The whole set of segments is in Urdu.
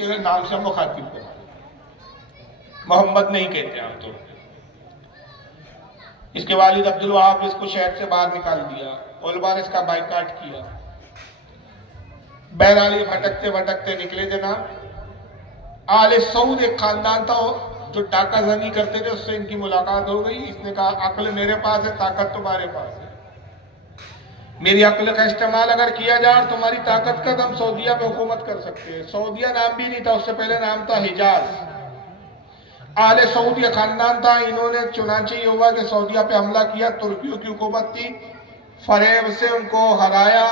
کے نام سے مخاطب کو محمد نہیں کہتے عام طور پہ. اس کے والد عبدالوہاب نے اس کو شہر سے باہر نکال دیا، علماء نے اس کا بائیکاٹ کیا. بہرحال یہ بھٹکتے بھٹکتے نکلے جناب. آل سعود ایک خاندان تھا جو ڈاکہ زنی کرتے تھے، اس سے ان کی ملاقات ہو گئی. اس نے کہا عقل میرے پاس ہے، طاقت تمہارے پاس ہے. میری عقل کا استعمال اگر کیا جائے اور تمہاری طاقت کا، تو ہم سعودیہ پہ حکومت کر سکتے ہیں. سعودیہ نام بھی نہیں تھا، اس سے پہلے نام تھا حجاز. آل سعود یہ خاندان تھا. انہوں نے چنانچہ یہ ہوا کہ سعودیہ پہ حملہ کیا. ترکیوں کی حکومت تھی، فریب سے ان کو ہرایا.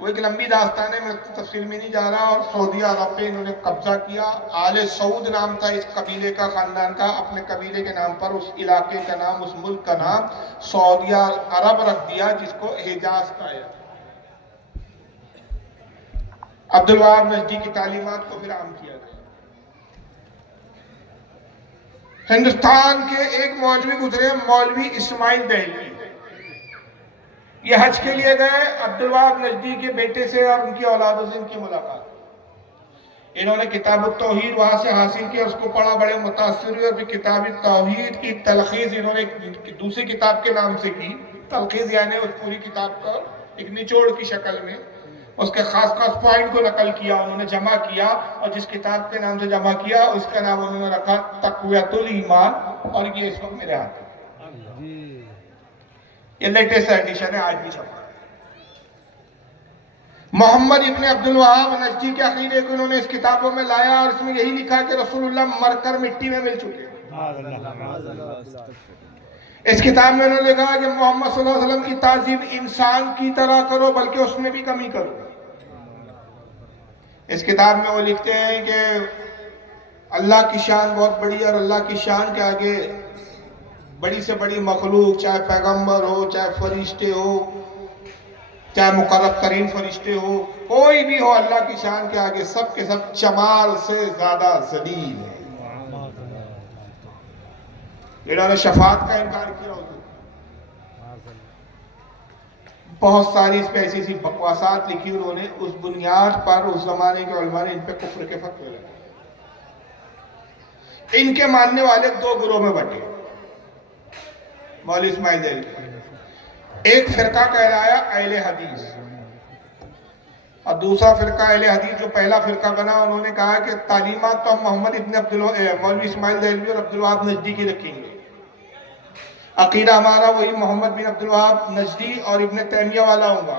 وہ ایک لمبی داستان ہے، میں تفصیل میں نہیں جا رہا. اور سعودیہ عرب پہ انہوں نے قبضہ کیا. آل سعود نام تھا اس قبیلے کا، خاندان کا. اپنے قبیلے کے نام پر اس علاقے کا نام، اس ملک کا نام سعودیہ عرب رکھ دیا، جس کو حجاز کہا ہے. عبدالوہاب نجدی کی تعلیمات کو پھر عام کیا گیا. ہندوستان کے ایک مولوی گزرے، مولوی اسماعیل دہلوی. یہ حج کے لیے گئے. عبدالوہاب نجدی کے بیٹے سے اور ان کی اولادوں سے ان کی ملاقات. انہوں نے کتاب التوحید وہاں سے حاصل کی، اس کو پڑھا، بڑے متاثر ہوئے. اور پھر کتاب التوحید کی تلخیص انہوں نے دوسری کتاب کے نام سے کی. تلخیص یعنی اس پوری کتاب کا ایک نچوڑ کی شکل میں اس کے خاص خاص پوائنٹ کو نقل کیا، انہوں نے جمع کیا. اور جس کتاب کے نام سے جمع کیا اس کا نام انہوں نے رکھا تقویۃ الایمان. اور یہ اس وقت میرے ہاتھ ہے. یہ لیٹسٹ ایڈیشن ہے، آج بھی چھپا ہے. محمد ابن عبدالوہاب نجدی کے عقیدے کو انہوں نے اس کتابوں میں لایا، اور اس میں یہی لکھا کہ رسول اللہ مر کر مٹی میں مل چکے. اس کتاب میں انہوں نے لکھا کہ محمد صلی اللہ علیہ وسلم کی تعظیم انسان کی طرح کرو، بلکہ اس میں بھی کمی کرو. اس کتاب میں وہ لکھتے ہیں کہ اللہ کی شان بہت بڑی ہے، اور اللہ کی شان کے آگے بڑی سے بڑی مخلوق، چاہے پیغمبر ہو، چاہے فرشتے ہو، چاہے مقرب ترین فرشتے ہو، کوئی بھی ہو، اللہ کی شان کے آگے سب کے سب چمار سے زیادہ ذلیل ہے. انہوں نے شفاعت کا انکار کیا. بہت ساری اس پہ ایسی ایسی بکواسات لکھی انہوں نے. اس بنیاد پر اس زمانے کے علماء نے ان پہ کفر کے فتوے لگائے. ان کے ماننے والے دو گروہ میں بٹے. مولوی اسماعیل دہلوی ایک فرقہ کہلایا اہل حدیث، اور دوسرا فرقہ اہل حدیث جو پہلا فرقہ بنا، انہوں نے کہا کہ تعلیمات تو ہم محمد ابن مولوی اسماعیل دہلوی اور عبدالوہاب نجدی کی رکھیں گے. عقیدہ ہمارا وہی محمد بن عبدالوہاب نجدی اور ابن تیمیہ والا ہوگا،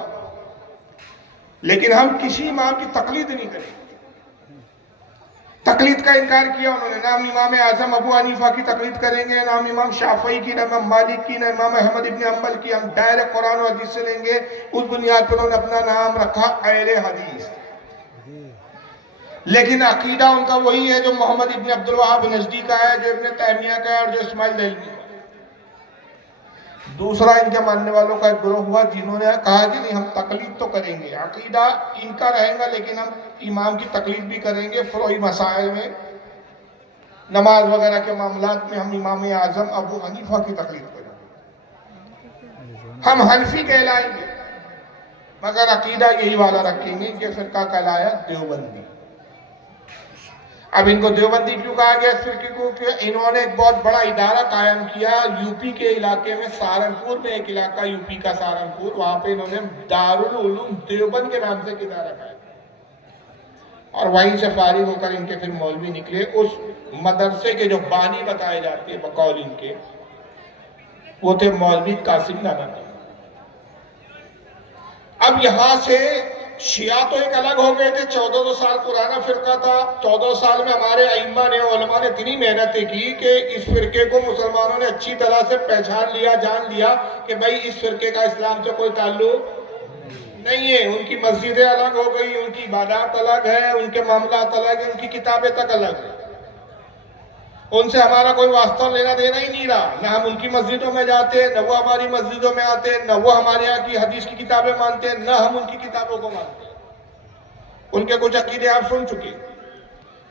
لیکن ہم کسی امام کی تقلید نہیں کریں گے. تقلید کا انکار کیا انہوں نے. نہ ہم امام اعظم ابو حنیفہ کی تقلید کریں گے، نہ ہم امام شافعی کی، نہ امام مالک کی، نہ امام احمد ابن حنبل کی. ہم ڈائریکٹ قرآن و حدیث سے لیں گے. اس بنیاد پر انہوں نے اپنا نام رکھا اہل حدیث. لیکن عقیدہ ان کا وہی ہے جو محمد ابن عبدالوہاب نجدی کا ہے، جو ابن تیمیہ کا ہے، اور جو اسماعیل دہلوی کا ہے. دوسرا ان کے ماننے والوں کا ایک گروہ ہوا جنہوں نے کہا کہ نہیں، ہم تقلید تو کریں گے، عقیدہ ان کا رہے گا، لیکن ہم امام کی تقلید بھی کریں گے. فروعی مسائل میں، نماز وغیرہ کے معاملات میں ہم امام اعظم ابو حنیفہ کی تقلید کریں گے. ہم حنفی کہلائیں گے، مگر عقیدہ یہی والا رکھیں گے. یہ فرقہ کہلایا دیوبندی. اب ان کو دیوبندی کیوں کہا گیا اس فرقے کو؟ کہ انہوں نے ایک بہت بڑا ادارہ قائم کیا یو پی کے علاقے میں. سہارنپور میں ایک علاقہ یو پی کا سہارنپور، وہاں پہ انہوں نے دارالعلوم دیوبند کے نام سے ایک ادارہ قائم کیا. اور وہیں سے فارغ ہو کر ان کے پھر مولوی نکلے. اس مدرسے کے جو بانی بتائے جاتے ہیں بقول ان کے، وہ تھے مولوی قاسم نانوتوی. اب یہاں سے شیعہ تو ایک الگ ہو گئے تھے. 1400 سال پرانا فرقہ تھا. 14 سال میں ہمارے ائمہ نے، علماء نے اتنی محنتیں کی کہ اس فرقے کو مسلمانوں نے اچھی طرح سے پہچان لیا، جان لیا کہ بھائی اس فرقے کا اسلام سے کوئی تعلق نہیں ہے. ان کی مسجدیں الگ ہو گئی، ان کی عبادات الگ ہے، ان کے معاملات الگ ہیں، ان کی کتابیں تک الگ ہیں. ان سے ہمارا کوئی واسطہ لینا دینا ہی نہیں رہا. نہ ہم ان کی مسجدوں میں جاتے، نہ وہ ہماری مسجدوں میں آتے، نہ وہ ہمارے یہاں کی حدیث کی کتابیں مانتے، نہ ہم ان کی کتابوں کو مانتے. ان کے کچھ عقیدے آپ سن چکے.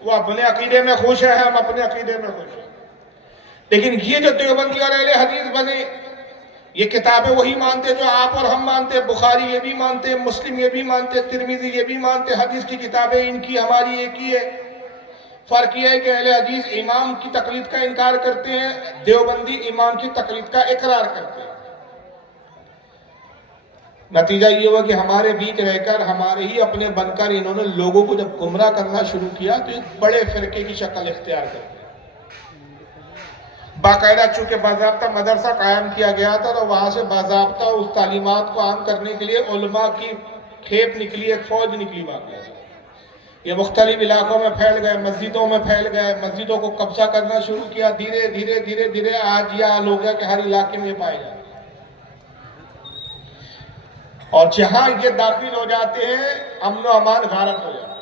وہ اپنے عقیدے میں خوش ہیں، ہم اپنے عقیدے میں خوش ہیں. لیکن یہ جو دیوبندی اور اہل حدیث بنے، یہ کتابیں وہی مانتے جو آپ اور ہم مانتے، بخاری یہ بھی مانتے، مسلم یہ بھی مانتے، ترمذی یہ بھی مانتے، حدیث کی کتابیں ان کی ہماری ایک ہی ہے۔ فرق یہ ہے کہ اہل حدیث امام کی تقلید کا انکار کرتے ہیں، دیوبندی امام کی تقلید کا اقرار کرتے ہیں۔ نتیجہ یہ ہوا کہ ہمارے بیچ رہ کر، ہمارے ہی اپنے بن کر انہوں نے لوگوں کو جب گمراہ کرنا شروع کیا تو ایک بڑے فرقے کی شکل اختیار کر دی۔ باقاعدہ چونکہ باضابطہ مدرسہ قائم کیا گیا تھا تو وہاں سے باضابطہ اس تعلیمات کو عام کرنے کے لیے علماء کی کھیپ نکلی، ایک فوج نکلی واقعہ۔ یہ مختلف علاقوں میں پھیل گئے، مسجدوں میں پھیل گئے، مسجدوں کو قبضہ کرنا شروع کیا، دھیرے دھیرے دھیرے دھیرے آج یہ حال ہو گیا کہ ہر علاقے میں پائے جاتے ہیں۔ اور جہاں یہ داخل ہو جاتے ہیں امن و امان غارت ہو جاتا ہے۔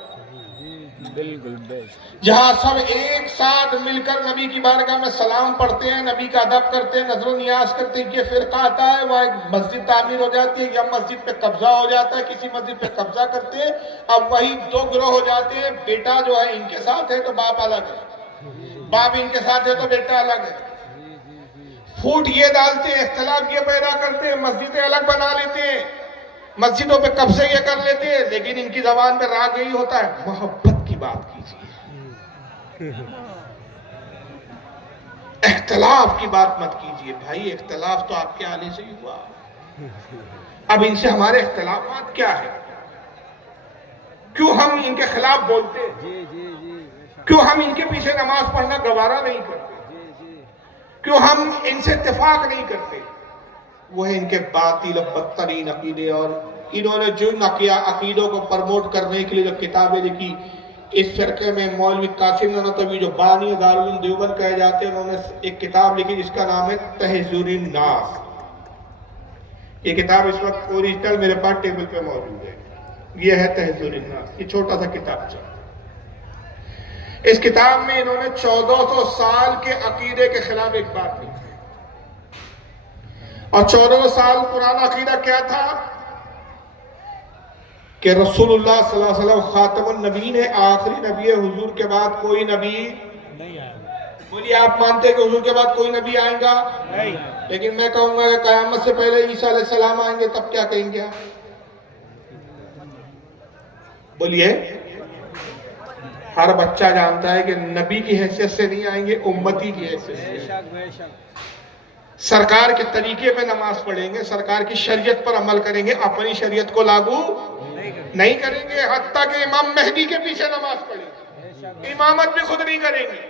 جہاں سب ایک ساتھ مل کر نبی کی بارگاہ میں سلام پڑھتے ہیں، نبی کا ادب کرتے ہیں، نظر و نیاز کرتے ہیں، یہ فرقہ آتا ہے، وہاں ایک مسجد تعمیر ہو جاتی ہے، یا مسجد پہ قبضہ ہو جاتا ہے، کسی مسجد پہ قبضہ کرتے ہیں، اب وہی دو گروہ ہو جاتے ہیں، بیٹا جو ہے ان کے ساتھ ہے تو باپ الگ ہے، باپ ان کے ساتھ ہے تو بیٹا الگ ہے، پھوٹ یہ ڈالتے ہیں، اختلاف یہ پیدا کرتے ہیں، مسجدیں الگ بنا لیتے ہیں، مسجدوں پہ قبضے یہ کر لیتے ہیں، لیکن ان کی زبان پہ راگ یہی ہوتا ہے، محبت کی بات کیجیے، اختلاف کی بات مت کیجیے۔ بھائی اختلاف تو آپ کے آنے سے ہی ہوا، اب ان سے ہمارے اختلافات کیا ہے؟ کیوں ہم ان کے خلاف بولتے ہیں؟ کیوں ہم ان کے پیچھے نماز پڑھنا گوارا نہیں کرتے؟ کیوں ہم ان سے اتفاق نہیں کرتے؟ وہ ہے ان کے باطل بدترین عقیدے، اور انہوں نے جو عقیدوں کو پرموٹ کرنے کے لیے جو کتابیں لکھی، اس فرقے میں مولوی قاسم نانوتوی جو بانی دارالعلوم دیوبند کہے جاتے ہیں، انہوں نے ایک کتاب لکھی جس کا نام ہے تحذیر الناس۔ یہ کتاب اس وقت اوریجنل میرے پاس ٹیبل پہ موجود ہے، یہ ہے تحذیر الناس، یہ چھوٹا سا کتاب چاہتا۔ اس کتاب میں انہوں نے 1400 سال کے عقیدے کے خلاف ایک بات لکھی، اور 1400 سال پرانا عقیدہ کیا تھا کہ رسول اللہ صلی اللہ علیہ وسلم خاتم النبیین ہے، آخری نبی ہے، حضور کے بعد کوئی نبی نہیں آئے گا۔ بولیے آپ مانتے ہیں کہ حضور کے بعد کوئی نبی آئیں گا؟ نہیں۔ لیکن میں کہوں گا کہ قیامت سے پہلے عیسیٰ علیہ السلام آئیں گے، تب کیا کہیں گے آپ؟ بولیے ہر بچہ جانتا ہے کہ نبی کی حیثیت سے نہیں آئیں گے، امتی کی حیثیت سے، سرکار کے طریقے پہ نماز پڑھیں گے، سرکار کی شریعت پر عمل کریں گے، اپنی شریعت کو لاگو نہیں کریں گے، حتیٰ کہ امام مہدی کے پیچھے نماز پڑھیں گے، امامت بھی خود نہیں کریں گے۔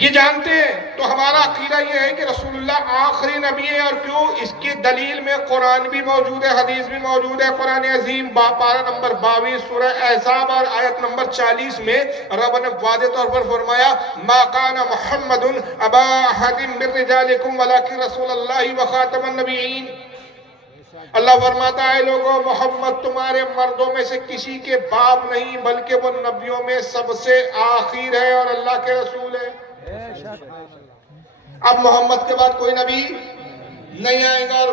یہ جانتے ہیں، تو ہمارا عقیدہ یہ ہے کہ رسول اللہ آخری نبی ہے، اور کیوں؟ اس کی دلیل میں قرآن بھی موجود ہے، حدیث بھی موجود ہے۔ قرآن عظیم پارہ نمبر 22 سورہ احزاب اور آیت نمبر 40 میں رب نے واضح طور پر فرمایا ما کان محمد ابا احد من رجالکم ولکن رسول اللہ وخاتم النبیین۔ اللہ فرماتا ہے لوگوں، محمد تمہارے مردوں میں سے کسی کے باپ نہیں، بلکہ وہ نبیوں میں سب سے آخر ہے اور اللہ کے رسول ہے۔ اب محمد کے بعد کوئی نبی نہیں آئے گا، اور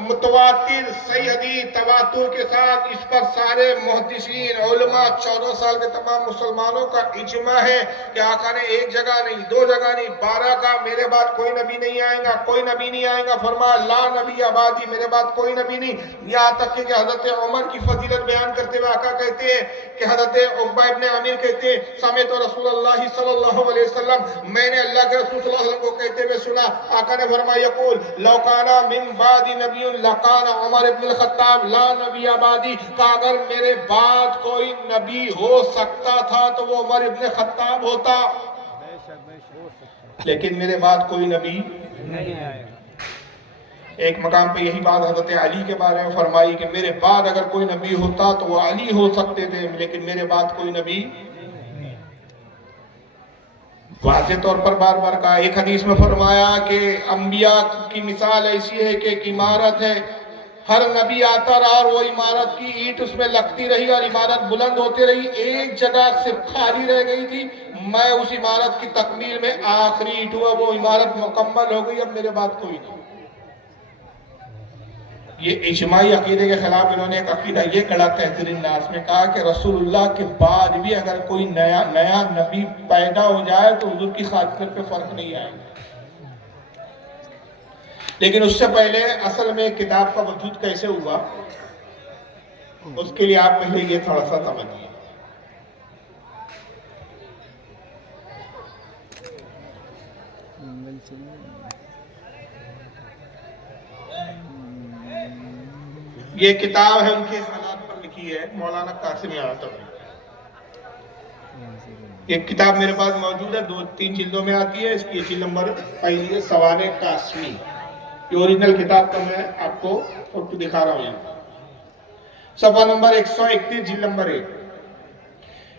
متواتر صحیح حدیث تواتر کے ساتھ اس پر سارے محدثین علماء 14 سال کے تمام مسلمانوں کا اجماع ہے کہ آقا نے ایک جگہ نہیں، دو جگہ نہیں، 12 کا میرے بعد کوئی نبی نہیں آئے گا، کوئی نبی نہیں آئے گا، فرمایا لا نبی آبادی، میرے بعد کوئی نبی نہیں۔ یہاں تک کہ حضرت عمر کی فضیلت بیان کرتے ہوئے آقا کہتے ہیں کہ حضرت عقبہ ابن عامر کہتے ہیں سمعت رسول اللہ صلی اللہ علیہ وسلم، میں نے اللہ کے رسول صلی اللہ علیہ وسلم کو کہتے ہوئے سنا، آقا نے فرمایا یقول لو کانا من بعد نبی لکان عمر ابن الخطاب لا نبی آبادی، کہ اگر میرے بعد کوئی نبی ہو سکتا تھا تو وہ عمر ابن خطاب ہوتا، لیکن میرے بعد کوئی نبی نہیں آئے گا۔ ایک مقام پہ یہی بات حضرت علی کے بارے میں فرمائی کہ میرے بعد اگر کوئی نبی ہوتا تو وہ علی ہو سکتے تھے، لیکن میرے بعد کوئی نبی واضح طور پر بار بار کہا۔ ایک حدیث میں فرمایا کہ انبیاء کی مثال ایسی ہے کہ ایک عمارت ہے، ہر نبی آتا رہا اور وہ عمارت کی اینٹ اس میں لگتی رہی اور عمارت بلند ہوتی رہی، ایک جگہ صرف خالی رہ گئی تھی، میں اس عمارت کی تکمیل میں آخری اینٹ ہوا، وہ عمارت مکمل ہو گئی، اب میرے بعد کوئی نہیں۔ یہ اجماعی عقیدے کے خلاف انہوں نے ایک عقیدہ یہ کڑا تحذیر الناس میں کہا کہ رسول اللہ کے بعد بھی اگر کوئی نیا نبی پیدا ہو جائے تو حضور کی خاتمت پہ فرق نہیں آئے گا۔ لیکن اس سے پہلے اصل میں کتاب کا وجود کیسے ہوا اس کے لیے آپ پہلے یہ تھوڑا سا سمجھیے. یہ کتاب ہے ان کے حالات پر لکھی ہے مولانا قاسم نانوتوی. یہ کتاب میرے پاس موجود ہے, 2-3 جلدوں میں آتی ہے. اس کی جلد نمبر پہلی ہے سوانح قاسمی. یہ اوریجنل کتاب کا میں آپ کو فوٹو دکھا رہا ہوں یہاں. صفحہ نمبر 131 جلد نمبر 1.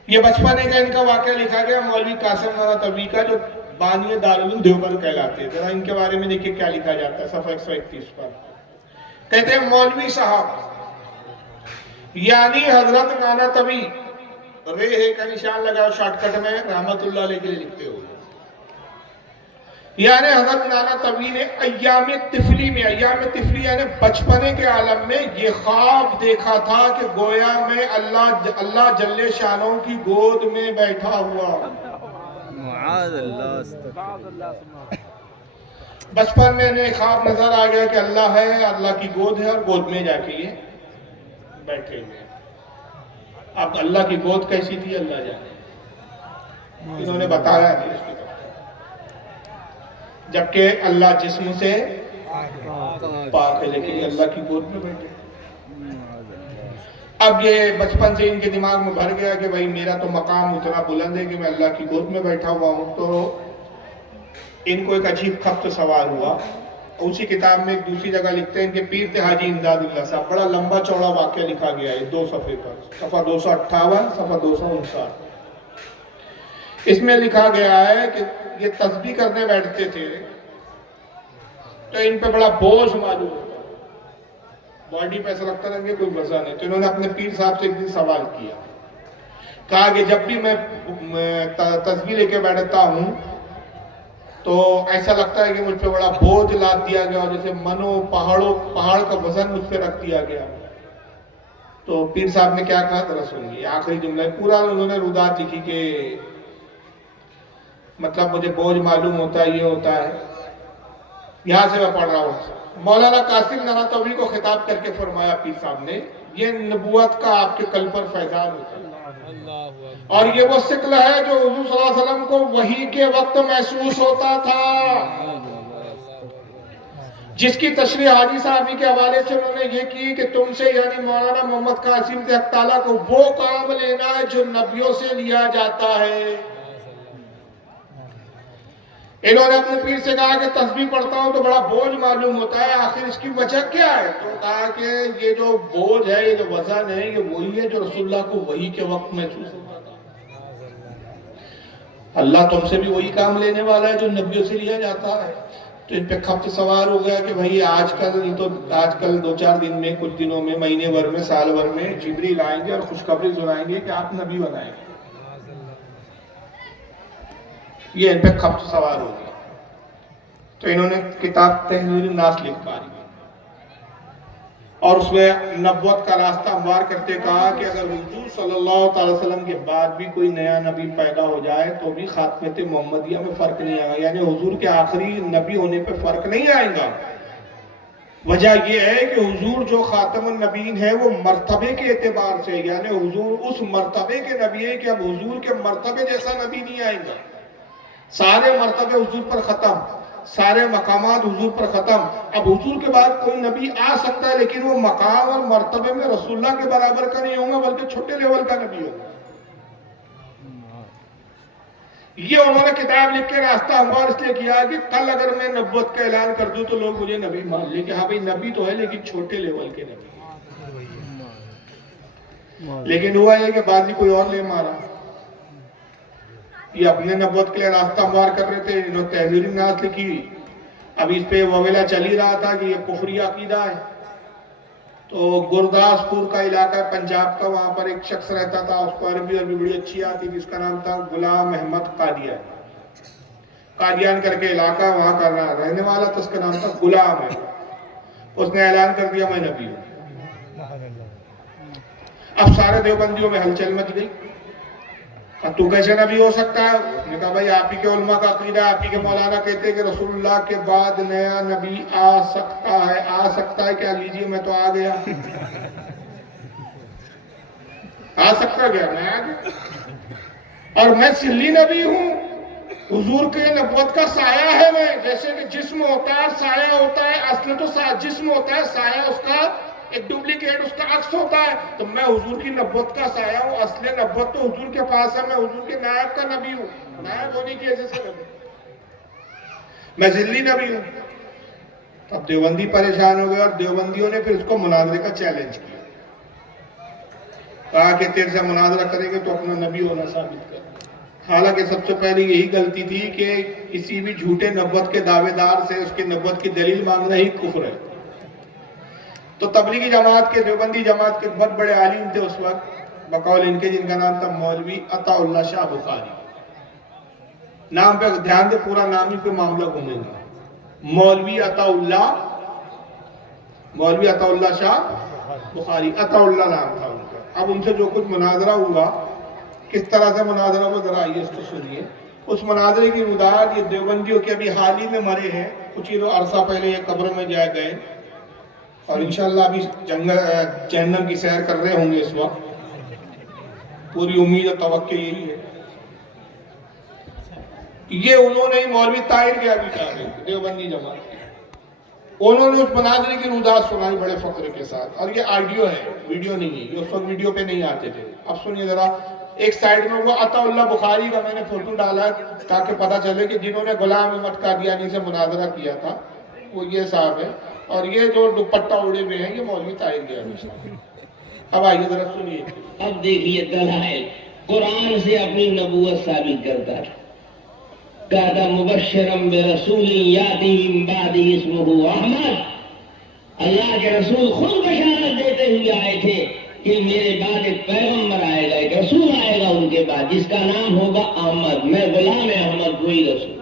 یہ بچپنے کا ان کا واقعہ لکھا گیا مولوی قاسم نانوتوی کا, جو بانی دارالعلوم دیوبند کہلاتے ہیں. ذرا ان کے بارے میں دیکھیے کیا لکھا جاتا ہے صفحہ 131 پر. کہتے ہیں مولوی صاحب یعنی حضرت نانوتوی, رے کا نشان لگاؤ شارٹ کٹ میں, رحمت اللہ علیہ کے لیے لکھتے ہو. یعنی حضرت نانوتوی نے ایام طفلی میں, ایام طفلی یعنی بچپنے کے عالم میں یہ خواب دیکھا تھا کہ گویا میں اللہ جل شانوں کی گود میں بیٹھا ہوا. معاذ اللہ. بچپن میں انہیں خواب نظر آ گیا کہ اللہ ہے, اللہ کی گود ہے, اور گود میں جا کے یہ بیٹھے ہوئے. اب اللہ کی گود کیسی تھی اللہ جانے, انہوں نے بتایا نہیں اس کی طرف. جبکہ اللہ جسم سے پاک ہے, لیکن یہ اللہ کی گود میں بیٹھے. اب یہ بچپن سے ان کے دماغ میں بھر گیا کہ بھائی میرا تو مقام اتنا بلند ہے کہ میں اللہ کی گود میں بیٹھا ہوا ہوں. تو ان کو ایک عجیب خط سوار ہوا. اسی کتاب میں ایک دوسری جگہ لکھتے ہیں کہ پیر تھے حاجی امداد اللہ صاحب. بڑا لمبا چوڑا واقعہ لکھا گیا ہے 2 صفحے پر, صفحہ 258 صفحہ 259. اس میں لکھا گیا ہے کہ یہ تسبیح کرنے بیٹھتے تھے تو ان پہ بڑا بوجھ معلوم ہوتا, باڈی پہ ایسا لگتا رہے کوئی وزن نہیں. تو انہوں نے اپنے پیر صاحب سے ایک دن سوال کیا, کہا کہ جب بھی میں تسبیح لے کے بیٹھتا ہوں تو ایسا لگتا ہے کہ مجھ پہ بڑا بوجھ لاد دیا گیا, جیسے پہاڑ کا وزن مجھ پہ رکھ دیا گیا. تو پیر صاحب نے کیا کہا ذرا سنیے, آخری جملہ پورا انہوں نے رودات لکھی کہ مطلب مجھے بوجھ معلوم ہوتا ہے, یہ ہوتا ہے. یہاں سے میں پڑھ رہا ہوں. مولانا قاسم نانوتوی کو خطاب کر کے فرمایا پیر صاحب نے, یہ نبوت کا آپ کے قلب پر فیضان ہوتا ہے, اور یہ وہ ثقل ہے جو حضور صلی اللہ علیہ وسلم کو وحی کے وقت محسوس ہوتا تھا, جس کی تشریح حاجی صاحبی کے حوالے سے انہوں نے یہ کی کہ تم سے یعنی مولانا محمد قاسم سے حق تعالیٰ کو وہ کام لینا ہے جو نبیوں سے لیا جاتا ہے. انہوں نے اپنے پیر سے کہا کہ تسبیح پڑھتا ہوں تو بڑا بوجھ معلوم ہوتا ہے, آخر اس کی وجہ کیا ہے؟ تو کہا کہ یہ جو بوجھ ہے, یہ جو وزن ہے, یہ وہی ہے جو رسول اللہ کو وحی کے وقت محسوس ہوتا تھا. اللہ تم سے بھی وہی کام لینے والا ہے جو نبیوں سے لیا جاتا ہے. تو ان پہ خبط سوار ہو گیا کہ بھائی آج کل 2-4 دن میں, کچھ دنوں میں, مہینے بھر میں, سال بھر میں جبریل آئیں گے اور خوشخبری سنائیں گے کہ آپ نبی بنائیں گے. یہ ان پہ خبط سوار ہو گیا. تو انہوں نے کتاب تحریر الناس لکھ پائی اور اس میں نبوت کا راستہ ہموار کرتے کہا کہ اگر حضور صلی اللہ تعالی وسلم کے بعد بھی کوئی نیا نبی پیدا ہو جائے تو بھی خاتمت محمدیہ میں فرق نہیں آئے گا, یعنی حضور کے آخری نبی ہونے پہ فرق نہیں آئے گا. وجہ یہ ہے کہ حضور جو خاتم النبیین ہے وہ مرتبے کے اعتبار سے, یعنی حضور اس مرتبے کے نبی ہیں کہ اب حضور کے مرتبے جیسا نبی نہیں آئے گا. سارے مرتبے حضور پر ختم, سارے مقامات حضور پر ختم. اب حضور کے بعد کوئی نبی آ سکتا ہے لیکن وہ مقام اور مرتبے میں رسول اللہ کے برابر کا نہیں ہوگا, بلکہ چھوٹے لیول کا نبی ہوگا. یہ انہوں نے کتاب لکھ کے راستہ ہموار اس لیے کیا کہ کل اگر میں نبوت کا اعلان کر دوں تو لوگ مجھے نبی مان لیں کہ ہاں بھائی نبی تو ہے لیکن چھوٹے لیول کے نبی. لیکن ہوا ہے کہ بازی کوئی اور لے مارا. یہ اپنے نبوت کے لیے راستہ ہموار کر رہے تھے, انہوں نے تحریر الناس لکھی. اب اس پہ وویلا چل ہی رہا تھا کہ یہ کفری عقیدہ ہے. تو گرداسپور کا علاقہ پنجاب کا, وہاں پر ایک شخص رہتا تھا, اس کو عربی بڑی اچھی آتی تھی, اس کا نام تھا غلام احمد قادیان. قادیان کر کے علاقہ وہاں کا رہنے والا تھا, اس کا نام تھا غلام ہے. اس نے اعلان کر دیا میں نبی ہوں. اب سارے دیوبندیوں میں ہلچل مچ گئی. تو کیسے نبی ہو سکتا ہے؟ اس نے کہا بھائی آپ ہی کے علماء کا عقیدہ ہے، آپ ہی کے مولانا کہتے ہیں کہ رسول اللہ کے بعد نیا نبی آ سکتا ہے کیا؟ لیجیے میں تو آ گیا، آ سکتا کیا؟ میں آ گیا، اور میں سلی نبی ہوں، حضور کے نبوت کا سایہ ہے میں، جیسے کہ جسم ہوتا ہے سایہ ہوتا ہے، اصل تو جسم ہوتا ہے، سایہ اس کا ایک ڈپلیکیٹ، اس کا عکس ہوتا ہے، تو میں حضور کی نبوت کا سایہ ہوں، اصل نبوت تو حضور کے پاس ہے، میں حضور کے نائب کا نبی ہوں، نائب ہونے کی وجہ سے نبی، میں ذلی نبی ہوں۔ اب دیوبندی پریشان ہو گئے اور دیوبندیوں نے پھر اس کو مناظرے کا چیلنج کیا، کہا کہ تیرے سے مناظرہ کریں گے تو اپنا نبی ہونا ثابت کر۔ حالانکہ سب سے پہلے یہی غلطی تھی کہ کسی بھی جھوٹے نبوت کے دعوے دار سے اس کے نبوت کی دلیل مانگنا ہی کفر ہے۔ تو تبلیغی جماعت کے، دیوبندی جماعت کے بہت بڑے عالم تھے اس وقت، بقول ان کے، جن کا نام تھا مولوی عطا اللہ شاہ بخاری۔ نام پہ دھیان دے، پورا نام ہی پہ معاملہ گھومے گا، مولوی عطا اللہ شاہ بخاری، عطا اللہ نام تھا ان کا۔ اب ان سے جو کچھ مناظرہ ہوا، کس طرح سے مناظرہ ہوا ذرا آئیے اس کو سنیے۔ اس مناظرے کی مداد یہ دیوبندیوں کے ابھی حال ہی میں مرے ہیں، کچھ ہی عرصہ پہلے یہ قبر میں جائے گئے، اور انشاءاللہ ابھی جہنم کی سیر کر رہے ہوں گے اس وقت، پوری امید اور توقع یہی ہے۔ یہ انہوں نے مولوی طاہر کے ابھی کہا ہے دیوبندی جماعت کے، انہوں نے اس مناظرے کی روداد سنائی بڑے فخر کے ساتھ، اور یہ آڈیو ہے، ویڈیو نہیں ہے، یہ اس وقت ویڈیو پہ نہیں آتے تھے۔ اب سنیے ذرا، ایک سائیڈ میں وہ عطا اللہ بخاری کا میں نے فوٹو ڈالا تاکہ پتہ چلے کہ جنہوں نے غلام احمد قادیانی سے مناظرہ کیا تھا وہ یہ صاحب ہے، اور یہ جو دوپٹہ اڑے ہوئے ہیں یہ مولوی طاہر کے ابھی۔ اب آئیے ذرا سنیے۔ اب دیکھیے دلائل، قرآن سے اپنی نبوت ثابت کرتا ہے، کہتا مبشرم برسول یاتی من بعدہ اسمہ احمد، اللہ کے رسول خود بشارت دیتے ہوئے آئے تھے کہ میرے بعد ایک پیغمبر آئے گا، ایک رسول آئے گا ان کے بعد جس کا نام ہوگا احمد، میں غلام احمد کوئی رسول۔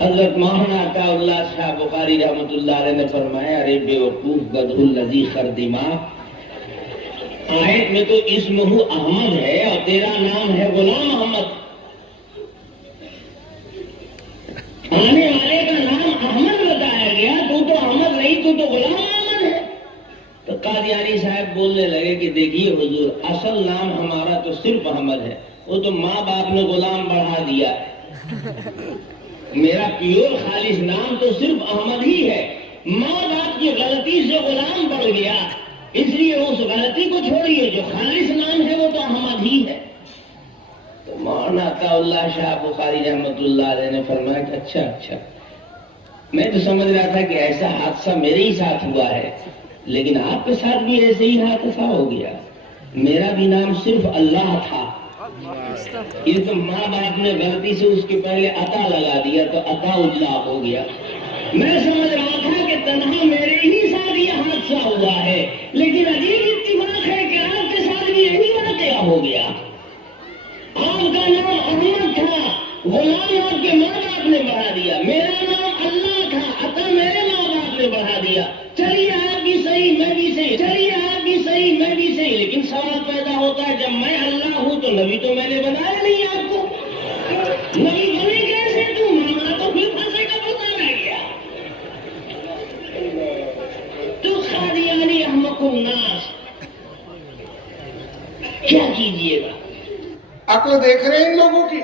حضرت مولانا عطا اللہ شاہ بخاری رحمۃ اللہ علیہ نے فرمایا، ارے بے وقوف بدر الذی خردما، آیت میں تو اسمہ احمد ہے اور تیرا نام ہے غلام احمد، آنے والے کا نام احمد بتایا گیا، تو احمد نہیں، تو غلام احمد ہے۔ تو قادیانی صاحب بولنے لگے کہ دیکھیے حضور، اصل نام ہمارا تو صرف احمد ہے، وہ تو ماں باپ نے غلام بڑھا دیا ہے، میرا پیور خالص نام تو صرف احمد ہی ہے، ماں باپ کی غلطی سے غلام بڑھ گیا، اس لیے اس غلطی کو چھوڑیے، جو خالص نام ہے وہ تو احمد ہی ہے۔ تو مولانا عطا اللہ شاہ بخاری رحمۃ اللہ علیہ نے فرمایا کہ اچھا، میں تو سمجھ رہا تھا کہ ایسا حادثہ میرے ہی ساتھ ہوا ہے، لیکن آپ کے ساتھ بھی ایسے ہی حادثہ ہو گیا، میرا بھی نام صرف اللہ تھا، یہ تو ماں باپ نے غلطی سے اس کے پہلے عطا لگا دیا تو عطا اللہ ہو گیا۔ میں سمجھ رہا تھا کہ تنہا میرے ہی ساتھ یہ حادثہ ہوا ہے، لیکن عجیب اتفاق ہے کہ آپ کے ساتھ بھی یہی واقعہ ہو گیا۔ آپ کا نام احمد تھا، غلام آپ کے ماں باپ نے بڑھا دیا، میرا نام اللہ تھا، عطا میرے ماں باپ نے بڑھا دیا، چلیے آپ بھی صحیح میں بھی صحیح، چلیے آپ بھی صحیح میں بھی صحیح، لیکن سوال پیدا ہوتا ہے جب میں اللہ ہوں تو نبی تو میں نے بنایا نہیں آپ کو، نبی بنے کیسے تو مانا تو پھر پھنسے کا پتہ رہ گیا۔ تو قادیانی احمق الناس، کیا کیجیے گا؟ عقل دیکھ رہے ہیں ان لوگوں کی،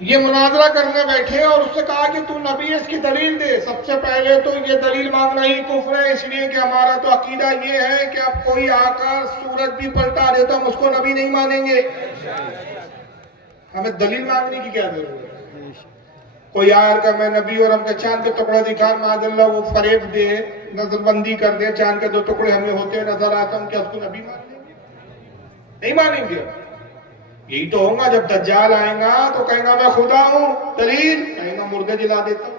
یہ مناظرہ کرنے بیٹھے اور اس سے کہا کہ تو نبی ہے، اس کی دلیل دے۔ سب سے پہلے تو یہ دلیل مانگنا ہی کفر ہے، اس لیے کہ ہمارا تو عقیدہ یہ ہے کہ اب کوئی آ کر سورج بھی پلٹا دے تو ہم اس کو نبی نہیں مانیں گے، ہمیں دلیل مانگنے کی کیا ضرورت ہے؟ کوئی آر کا میں نبی اور ہم کا چاند کے ٹکڑا دکھا، معاذ اللہ وہ فریب دے، نظر بندی کر دے، چاند کے 2 ٹکڑے ہمیں ہوتے نظر آتا، ہم کیا اس کو نبی مان لیں گے؟ نہیں مانیں گے۔ یہی تو ہوگا جب دجال آئیں گا تو کہیں گا میں خدا ہوں، دلیل کہیں گا مردے جلا دیتا ہوں،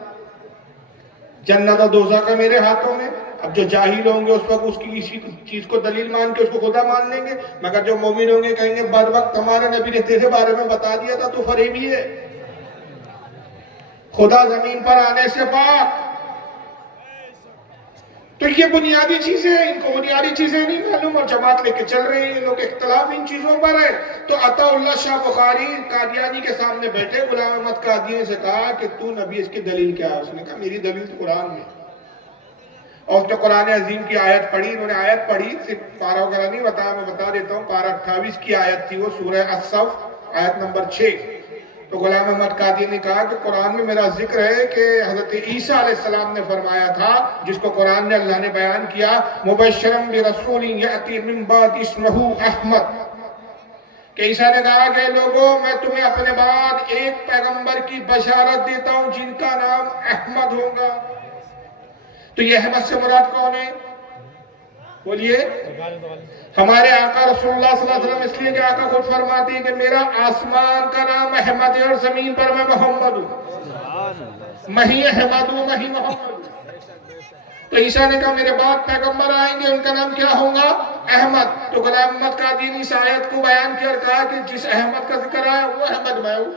جنت اور دوزخ کا میرے ہاتھوں میں۔ اب جو جاہل ہوں گے اس وقت اس کی اسی چیز کو دلیل مان کے اس کو خدا مان لیں گے، مگر جو مومن ہوں گے کہیں گے بد وقت ہمارے نبی نے تیرے بارے میں بتا دیا تھا تو فریبی ہے، خدا زمین پر آنے سے پاک۔ تو یہ بنیادی چیزیں ہیں، ان کو بنیادی چیزیں نہیں معلوم اور جماعت لے کے چل رہے ہیں لوگ، اختلاف ان چیزوں پر ہے۔ تو عطا اللہ شاہ بخاری قادیانی کے سامنے بیٹھے، غلام احمد قادیانی سے کہا کہ تو نبی اس کی دلیل کیا ہے؟ اس نے کہا میری دلیل تو قرآن میں، اور تو قرآن عظیم کی آیت پڑھی، انہوں نے آیت پڑھی، صرف پارہ وغیرہ نہیں بتایا، میں بتا دیتا ہوں، پارہ 28 کی آیت تھی وہ، سورہ الصف آیت نمبر 6۔ تو غلام احمد قادیانی نے کہا کہ قرآن میں میرا ذکر ہے کہ حضرت عیسیٰ علیہ السلام نے فرمایا تھا، جس کو قرآن نے اللہ نے بیان کیا، مبشرم برسول یأتی من بعد اسمہ احمد، کہ عیسیٰ نے کہا کہ لوگوں میں تمہیں اپنے بعد ایک پیغمبر کی بشارت دیتا ہوں جن کا نام احمد ہوگا۔ تو یہ احمد سے مراد کون ہے؟ بولیے۔ ہمارے آقا رسول اللہ صلی اللہ علیہ وسلم، اس لیے کہ آقا خود فرماتے ہیں کہ میرا آسمان کا نام احمد ہے اور زمین پر میں محمد ہوں، مہی احمد ہوں، مہی محمد ہوں۔ تو عیسیٰ نے کہا میرے بعد پیغمبر آئیں گے، ان کا نام کیا ہوگا؟ احمد۔ تو غلام احمد قادیانی اس آیت کو بیان کیا اور کہا کہ جس احمد کا ذکر آیا وہ احمد میں ہوں۔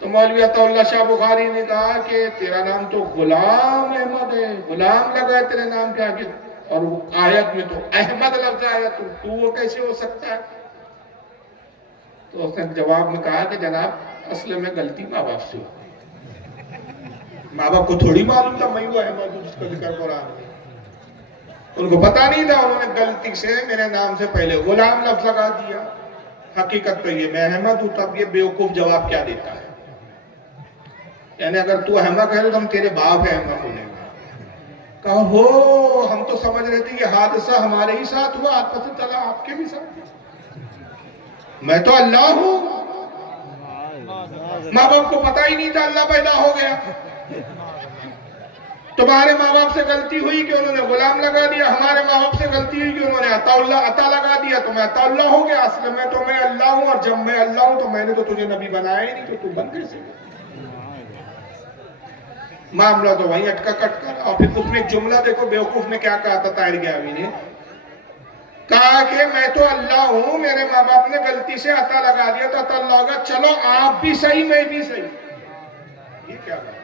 تو مولوی عطا اللہ شاہ بخاری نے کہا کہ تیرا نام تو غلام احمد ہے، غلام لگا ہے تیرے نام کے آگے، اور وہ آیت میں تو احمد لفظ آیا، تو وہ کیسے ہو سکتا ہے؟ تو اس نے جواب میں کہا کہ جناب اصل میں غلطی ماں باپ سے ہوئی، ماں باپ کو تھوڑی معلوم تھا میں وہ احمد ہوں جس کا ذکر قرآن میں، ان کو پتا نہیں تھا، انہوں نے غلطی سے میرے نام سے پہلے غلام لفظ لگا دیا۔ حقیقت تو یہ میں احمد ہوں، تب یہ بیوقوف جواب کیا دیتا ہے؟ یعنی اگر تو احمد ہے تو ہم تیرے باپ ہیں احمد ہونے میں۔ کہا ہو ہم تو سمجھ رہے تھے یہ حادثہ ہمارے ہی ساتھ ہوا، آپ پتہ چلا آپ کے بھی ساتھ، میں تو اللہ ہوں۔ ماں باپ کو پتہ ہی نہیں تھا اللہ پیدا ہو گیا۔ تمہارے ماں باپ سے غلطی ہوئی کہ انہوں نے غلام لگا دیا، ہمارے ماں باپ سے غلطی ہوئی کہ انہوں نے عطا لگا دیا، تو میں عطا اللہ ہو گیا۔ اصل میں تو میں اللہ ہوں، اور جب میں اللہ ہوں تو میں نے تو تجھے نبی بنایا ہی نہیں، تو بن کیسے گیا؟ معاملہ تو وہیں اٹکا کٹ کر۔ اور پھر اس میں ایک جملہ دیکھو بیوقوف نے کیا کہا تھا، طاہر گیاوی نے کہا کہ میں تو اللہ ہوں، میرے ماں باپ نے غلطی سے عطا لگا دیا تو عطا اللہ ہوگا، چلو آپ بھی صحیح میں بھی صحیح۔ یہ کیا بات؟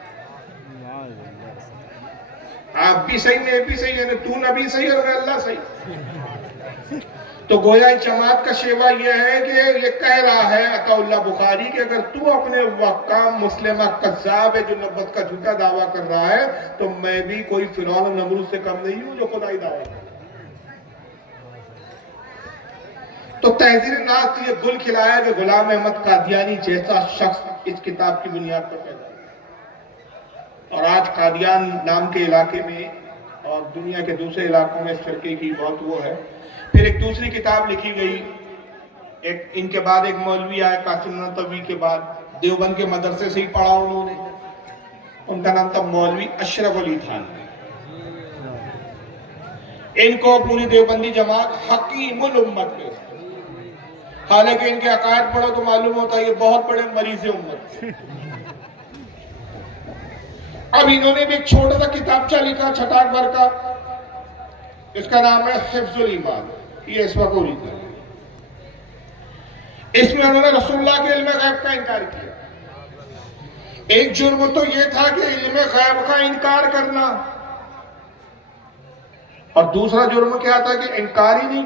آپ بھی صحیح میں بھی صحیح، یعنی تو نبی صحیح اور میں اللہ صحیح۔ تو گویا جماعت کا شیوا یہ ہے کہ یہ کہہ رہا ہے عطا اللہ بخاری کہ اگر تو اپنے وقام مسلمہ قذاب ہے جو نبوت کا جھوٹا دعویٰ کر رہا ہے، تو میں بھی کوئی فرعون اور نمرود سے کم نہیں ہوں جو خدائی دعویٰ کر رہا ہے۔ تو تحذیر ناز یہ گل کھلایا کہ غلام احمد قادیانی جیسا شخص اس کتاب کی بنیاد پر پیدا ہوا، اور آج قادیان نام کے علاقے میں اور دنیا کے دوسرے علاقوں میں اس فرقے کی بہت وہ ہے۔ پھر ایک دوسری کتاب لکھی گئی، ان کے بعد ایک مولوی آئے قاسم نانوتوی کے بعد، دیوبند کے مدرسے سے ہی پڑھا انہوں نے، ان کا نام تھا مولوی اشرف علی تھانوی۔ ان کو پوری دیوبندی جماعت حکیم الامت کہتے ہیں، حالانکہ ان کے عقائد پڑھو تو معلوم ہوتا ہے یہ بہت بڑے مریض امت تھے۔ اب انہوں نے بھی ایک چھوٹا سا کتابچہ لکھا چھٹاک بھر کا، اس کا نام ہے حفظ الایمان، یہ اس وقت لکھا ہے۔ اس میں انہوں نے رسول اللہ کے علم غیب کا انکار کیا۔ ایک جرم تو یہ تھا کہ علم غیب کا انکار کرنا، اور دوسرا جرم کیا تھا کہ انکار ہی نہیں